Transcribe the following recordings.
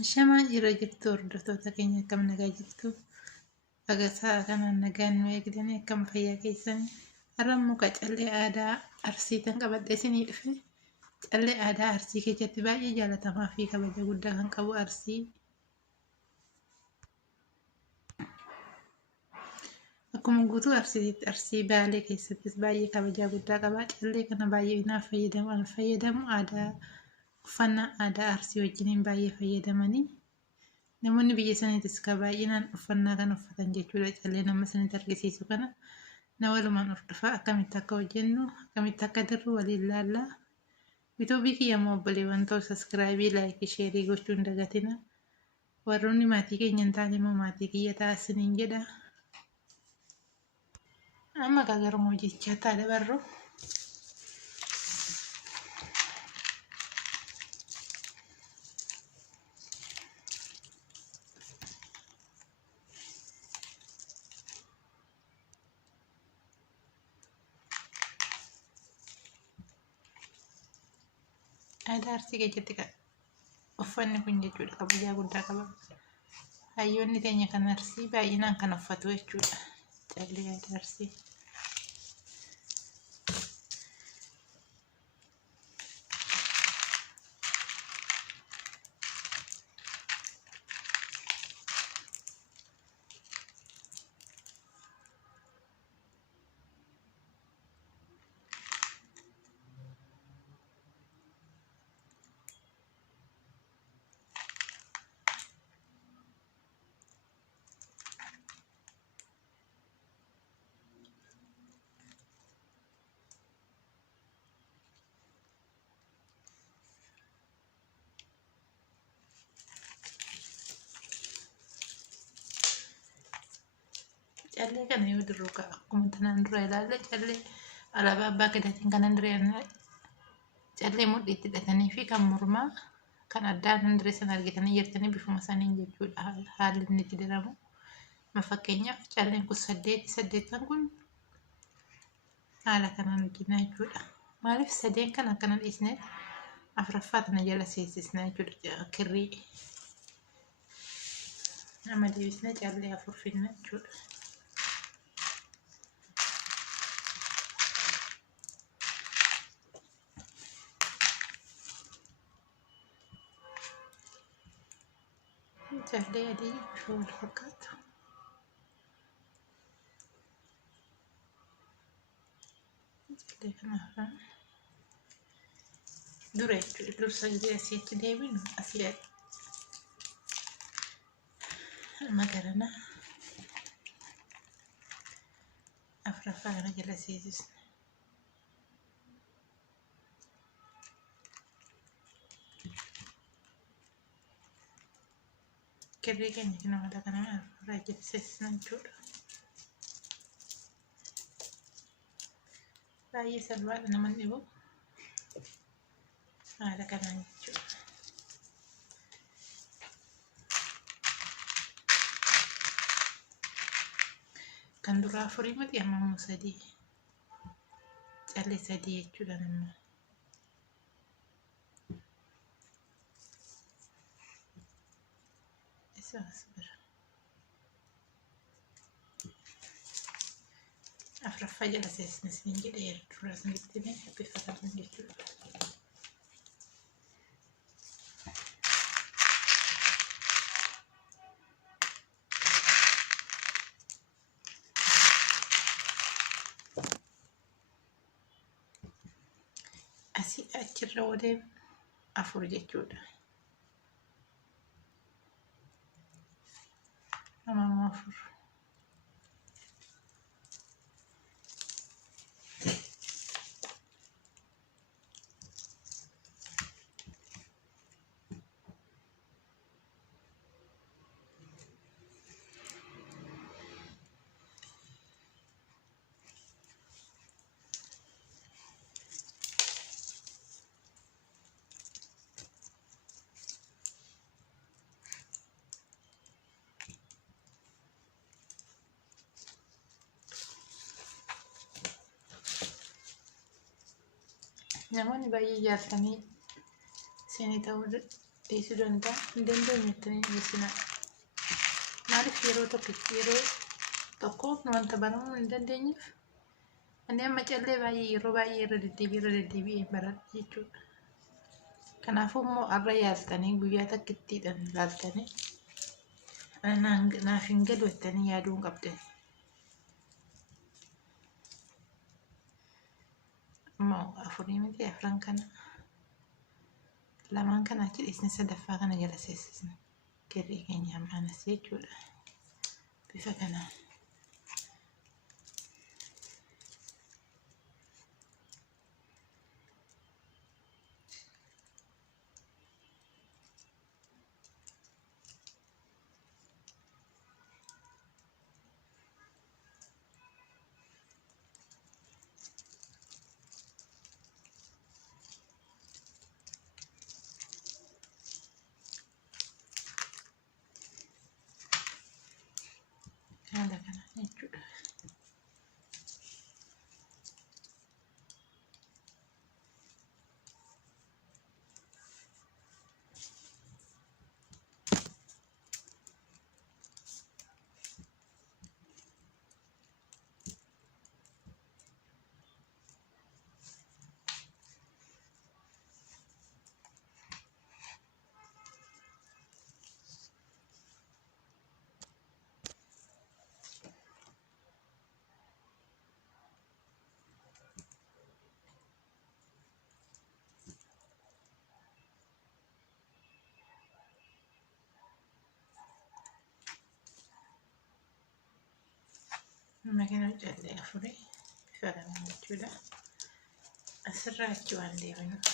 Shamaa jira jirtu hordoftoota keenya akkam nagaa jirtu. Bagasaa kanaan nagaan nu eegdanii akkam fayyaa keessanii. Har'a muka callee aadaa Arsiitan qabadhee isinii dhufe. Callee aadaa Arsii keessatti baay'ee jaalatamaa fi kabaja guddaa kan qabu Arsii. Akkuma guutuu Arsiitti Arsii Baalee keessattis baay'ee kabajaa guddaa qaba. Callee kana baay'inaaf fayyadamu aadaa uffannaa aadaa Arsii wajjiniin baay'ee fayyadamanii. Namoonni biyya saniitis kan baay'inaan uffannaa kan uffatan jechuudha. Callee nama sanitti argisiisu kana na walumaan hordofaa akkamitti akka hojjennu akkamitti akka dirru waliin laallaa. Yuutuubii kiyyamoo obboleewwan ta'u saskiraayibii laayikii sheerii gochuu hin dagatina. Warroonni maatii keenya hin taane immoo maatii kiyya taasisaniin jedha. Amma garuu hojjechaa ta'a dabarru. Aadaa Arsii keessatti uffanni kun jechuudha kabajaa guddaa qaba. Hayyoonni keenya kan Arsii baay'inaan kan uffatu jechuudha. Callee aadaa Arsii. Callee kana yoo dirru akkuma tanaan dura ilaalla callee alaabaa abbaa gadaatiin kanan diree callee mudhiitti hidhatanii fi kan mormaa kan addaa kan diree sana argitanii jirtanii bifuma saniin jechuudha haalli inni itti diramu. Fakkeenyaaf calleen kun saddeettan kun haala kanaan hojjinaa jechuudha. Maaliif sadeen kan akkana dhiisne afuraffaa tana jala seensisnaa jechuudha kirrii. Nama deebisnee callee afur finna jechuudha. Callee adii bifa wal fakkaatu. Callee kanaaf dura jechuudha. Dursa gisee asiitti deebinu asii magarana afuraffaa kana jala seensisna. Kirrii keenya kan haala kanaan irraa jala seensisna jechuudha. Baay'ee salphaadha nama dhibu haala kanaan jechuudha. Kan duraa afurii miti amma immoo sadii callee sadii jechuudha nama. Afuraffaa jala seensisna isin jedhee dura sanitti bifa kanaan jechuudha. Asii achirra odeem afur jechuudha. Nama afur. Namoonni baay'ee jaallatanii isinii ta'uu dhiisuu danda'a. Hin dandeenye jettanii dhiyeessinaa. Maaliif yeroo tokko wanta baramuu hin dandeenyeef ani amma callee baay'ee yeroo baay'ee irra deddeebi'ee baradha jechuudha. Kanaafuu immoo har'a yaaltanii guyyaa takkittiidhaan ilaaltanii naaf hin galu jettanii yaaduu hin qabdan. Ammoo afurii miti afran kana lamaan kana achi dhiisne sadaffaa kana jala seensisne kirrii keenya amaanas jechuudha. Bifa kanaan. Haala kanaan jechuudha. Makina callee afurii bifa kanaan jechuudha. Asirraa achi waan deebinuuf.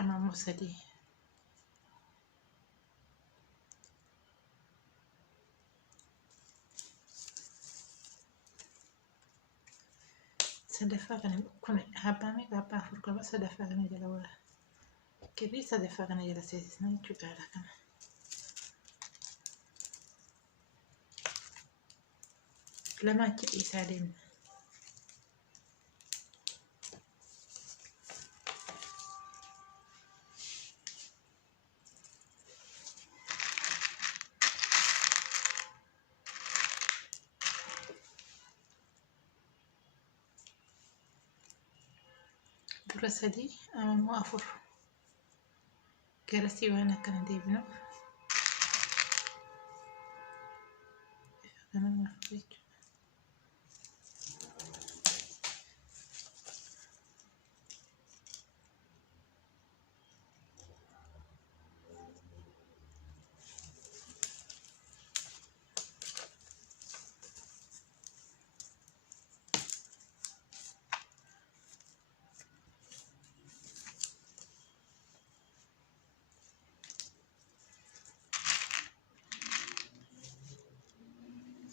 Ammoo sadii. Sadaffaa kana kun abbaa meeqa abbaa afur qaba. Sadaffaa kana jala wara kirrii sadaffaa kana jala seensisna jechuudha. Haala kana. Lama achi dhiisaa deemna. Dura sadii ammoo afur. Garasii waan akkana deebinuuf. Bifa kanaan afur jechuudha.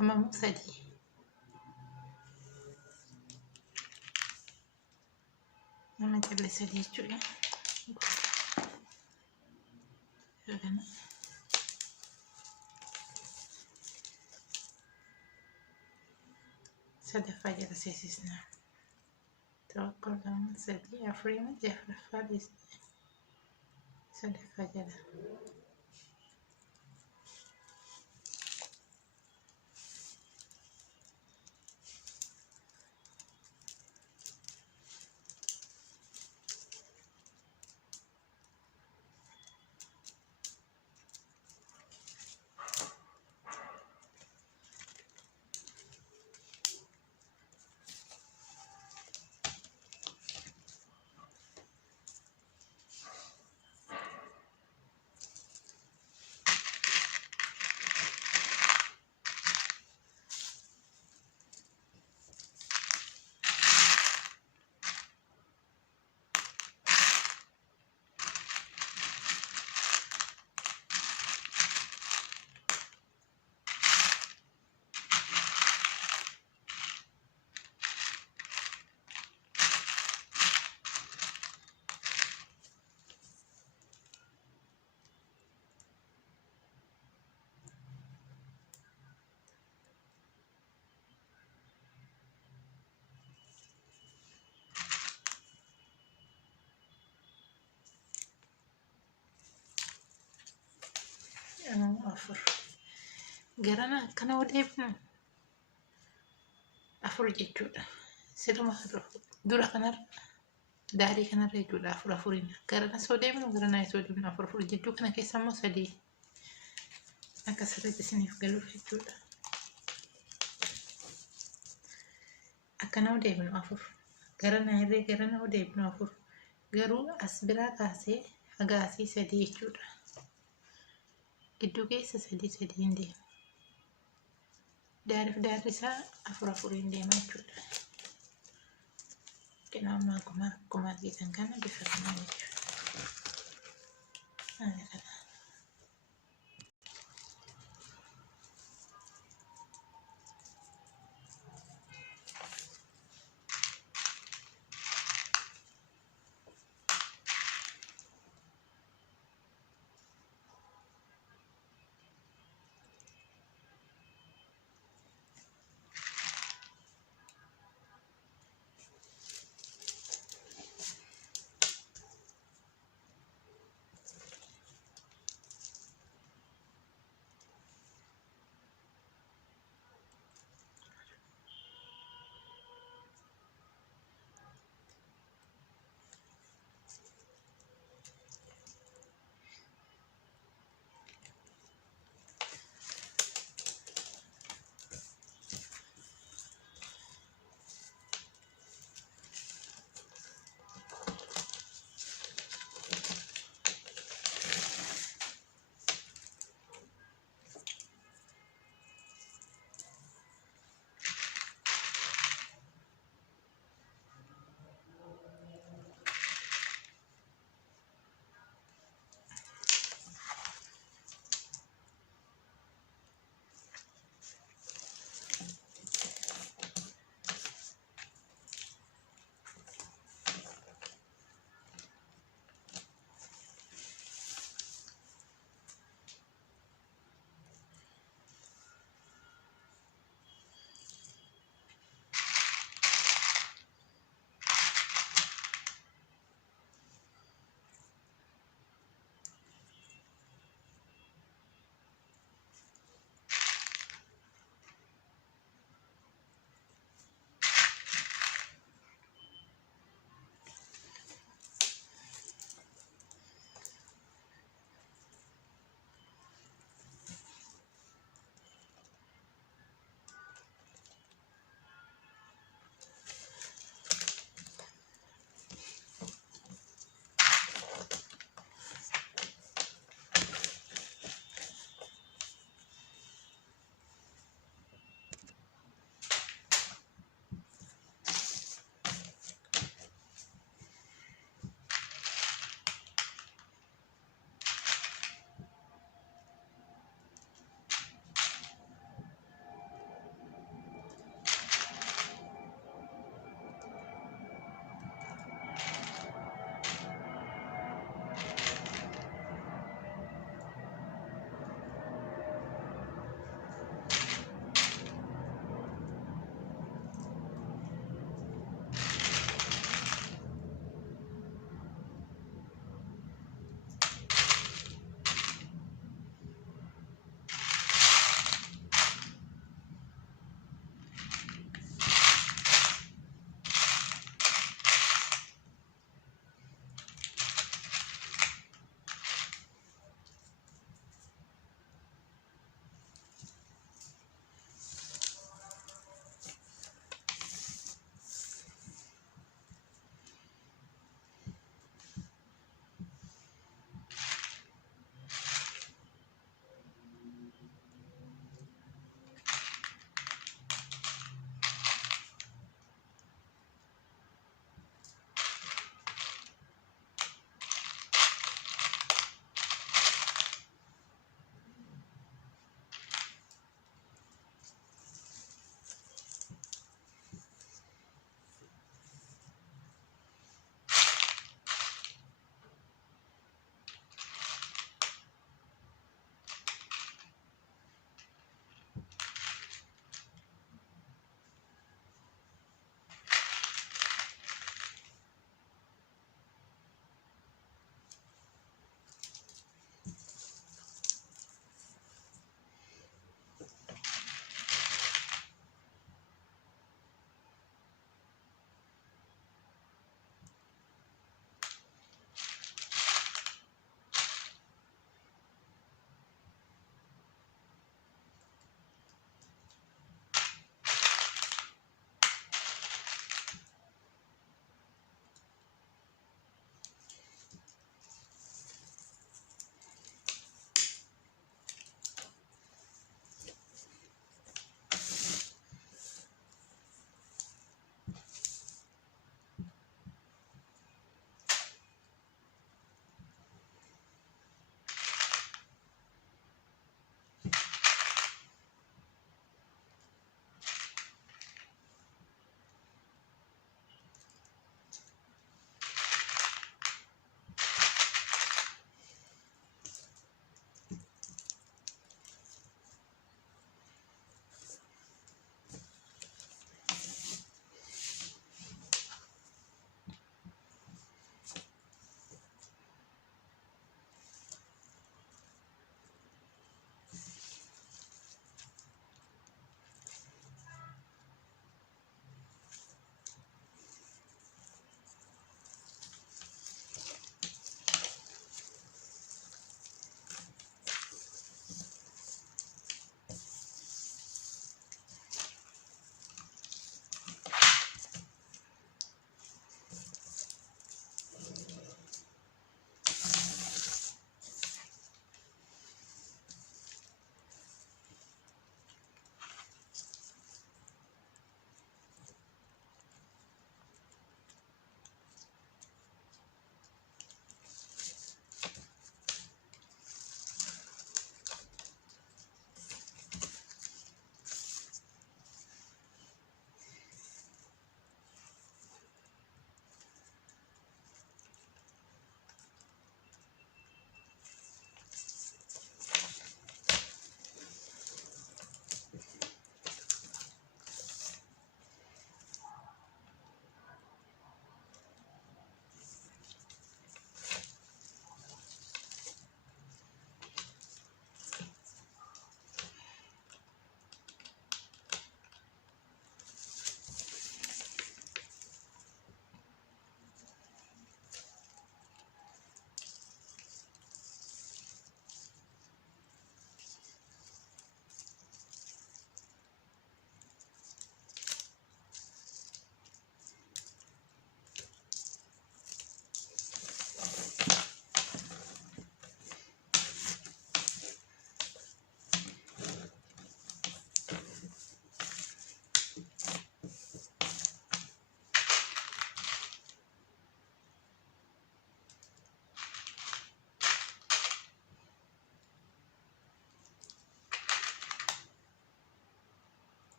Ammoo sadii. Nama callee sadii jechuudha. Bifa kana. Sadaffaa jala seensisna. Tokko lama sadii afurii miti afuraffaa dhiisne. Sadaffaa jala. afur. Garana akkana odeeffnu afur jechuudha. Siduma dura kanarra daarii kanarra jechuudha afur afuriin. Garana soo deemnu garana soo deemnu afur afur jidduu kana keessa immoo sadii. Akka sirriitti isiniif galuuf jechuudha. Akkana odeeffnu afur. Garana irree garana odeeffnu afur. Garuu as biraa kaasee hagaasii sadii jechuudha. Gidduu keessa sadii sadiin deema. Daariif daarri isaa afur afuriin deema jechuudha. Kanaafuu akkuma argitan kana bifa kanaan jechuudha.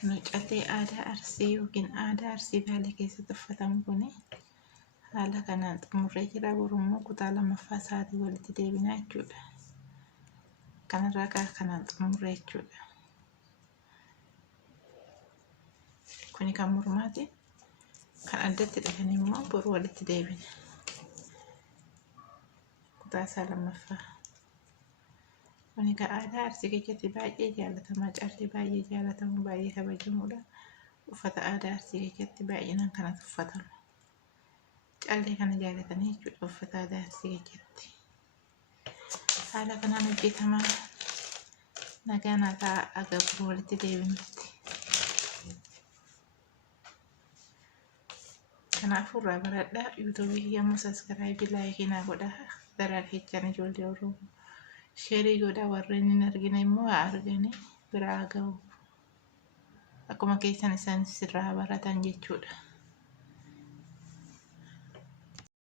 callee aadaa Arsii yookiin aadaa Arsii Baalee keessatti uffatamu kuni haala kanaan xumurree jira. Borummoo kutaa lammaffaa isaatii walitti deebinaa jechuudha. Kanarraa kanaan xumurree jechuudha. Kuni kan mormaati. Kan addatti dhaqanii immoo boru walitti deebina. Kutaa isaa lammaffaa. Kuni kan aadaa Arsii keessatti baay'ee jaalatamaa, callee baay'ee jaalatamu, baay'ee kabajamudha. Uffata aadaa Arsii keessatti baay'inaan kanatu uffatama. Callee kana jaalatanii jechuudha uffata aadaa Arsii keessatti. Haala kanaan hojjetama. Nagaan aadaa agabru walitti deebinutti. Kanaafuu irraa baradhaa. Yuutuubii yommuu saskaraaybii laayikii naa godhaa. Daraa keessan ijoollee Oromoo. Sheerii godhaa warreen hin argine immoo haa arganii biraa ga'u. Akkuma keessan isaanis irraa baratan jechuudha.